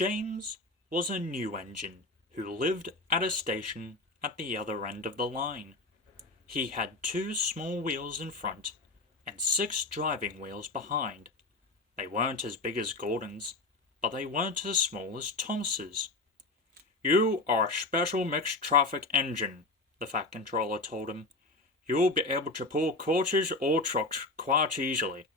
James was a new engine who lived at a station at the other end of the line. He had 2 small wheels in front and 6 driving wheels behind. They weren't as big as Gordon's, but they weren't as small as Thomas's. "You are a special mixed traffic engine," the Fat Controller told him. "You'll be able to pull coaches or trucks quite easily."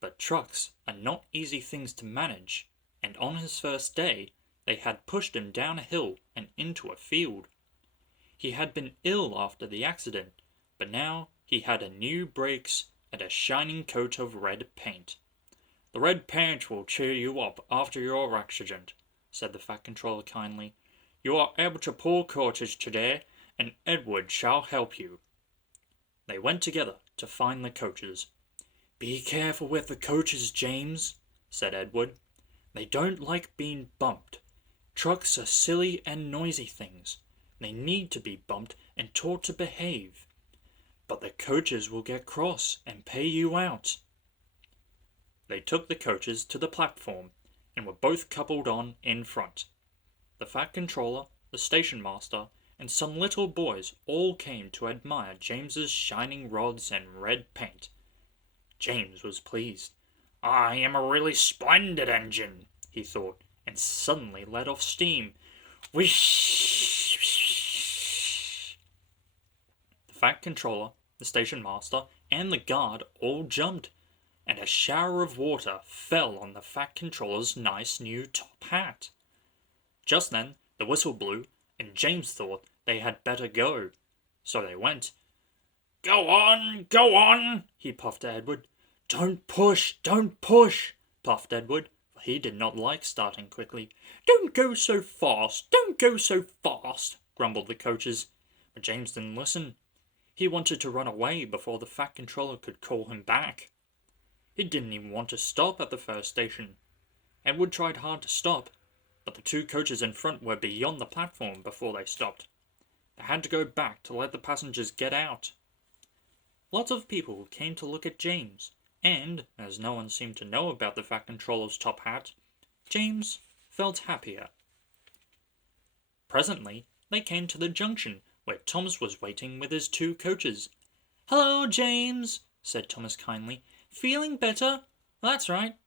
But trucks are not easy things to manage, and on his first day they had pushed him down a hill and into a field. He had been ill after the accident, but now he had new brakes and a shining coat of red paint. "The red paint will cheer you up after your accident," said the Fat Controller kindly. "You are able to pull coaches today, and Edward shall help you." They went together to find the coaches. "Be careful with the coaches, James," said Edward. "They don't like being bumped. Trucks are silly and noisy things. They need to be bumped and taught to behave. But the coaches will get cross and pay you out." They took the coaches to the platform and were both coupled on in front. The Fat Controller, the station master, and some little boys all came to admire James's shining rods and red paint. James was pleased. "I am a really splendid engine," he thought, and suddenly let off steam. Whoosh! The Fat Controller, the station master, and the guard all jumped, and a shower of water fell on the Fat Controller's nice new top hat. Just then the whistle blew, and James thought they had better go. So they went. Go on, he puffed at Edward. Don't push, puffed Edward, for he did not like starting quickly. Don't go so fast, grumbled the coaches. But James didn't listen. He wanted to run away before the Fat Controller could call him back. He didn't even want to stop at the first station. Edward tried hard to stop, but the 2 coaches in front were beyond the platform before they stopped. They had to go back to let the passengers get out. Lots of people came to look at James, and, as no one seemed to know about the Fat Controller's top hat, James felt happier. Presently, they came to the junction, where Thomas was waiting with his 2 coaches. "Hello, James," said Thomas kindly. "Feeling better? That's right.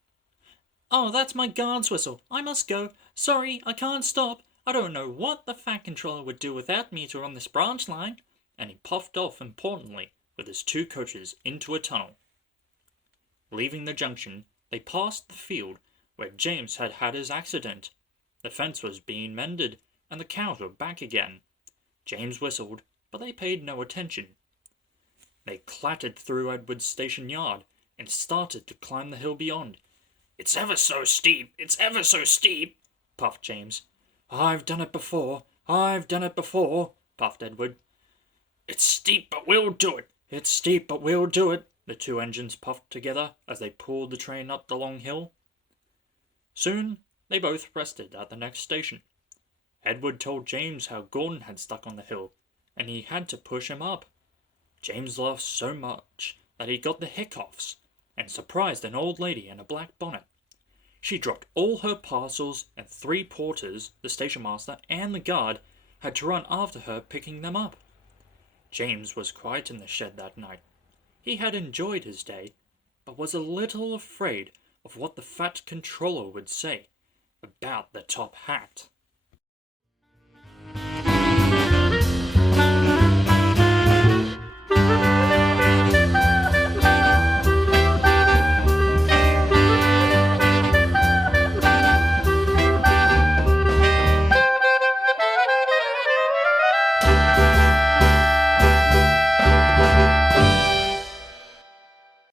Oh, that's my guard's whistle. I must go. Sorry, I can't stop. I don't know what the Fat Controller would do without me to run this branch line." And he puffed off importantly with his 2 coaches into a tunnel. Leaving the junction, they passed the field where James had had his accident. The fence was being mended, and the cows were back again. James whistled, but they paid no attention. They clattered through Edward's station yard and started to climb the hill beyond. It's ever so steep, puffed James. I've done it before, puffed Edward. It's steep, but we'll do it. The 2 engines puffed together as they pulled the train up the long hill. Soon they both rested at the next station. Edward told James how Gordon had stuck on the hill, and he had to push him up. James laughed so much that he got the hiccoughs, and surprised an old lady in a black bonnet. She dropped all her parcels, and 3 porters, the station master, and the guard had to run after her picking them up. James was quiet in the shed that night. He had enjoyed his day, but was a little afraid of what the Fat Controller would say about the top hat.